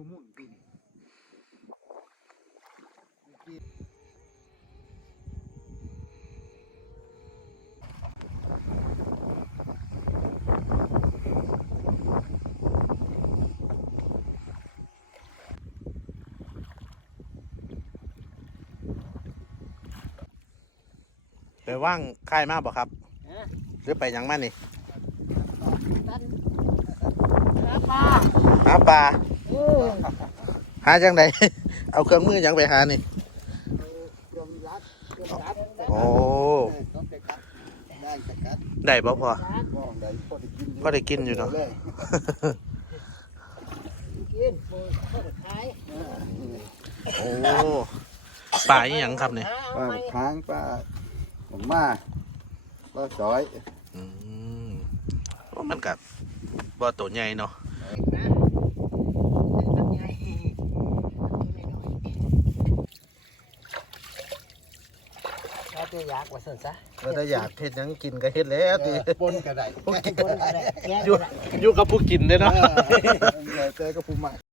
ฟูมุ่นปีนไปว่างค่ายมากบ่ครับหรือไปยังมานี่หาปลาหาปลา หาจังไดเอาเครื่องมือหยังไปหานี่ยมรัดยมรัดโอ้ต้องไปกัดได้จะกัดได้บ่พอรัดมองได้พอได้กินพอได้กินอยู่เนาะเลยกินปูเขาจะขายโอ้ปลาอีหยังครับเนี่ยหาปเอาลาไหมค้างปลาหมกมาปลาสอยอืมโอ้มันกับบ่ตัวใหญ่เนาะ นะทำไง เราจะอยากว่าสนซะก็ถ้าอยากเฮ็ดหยังกินก็เฮ็ดแล้วติปนกระไดคนอะไรแกะอยู่อยู่กับผู้กินเด้เนาะเจอก็ภูมิมา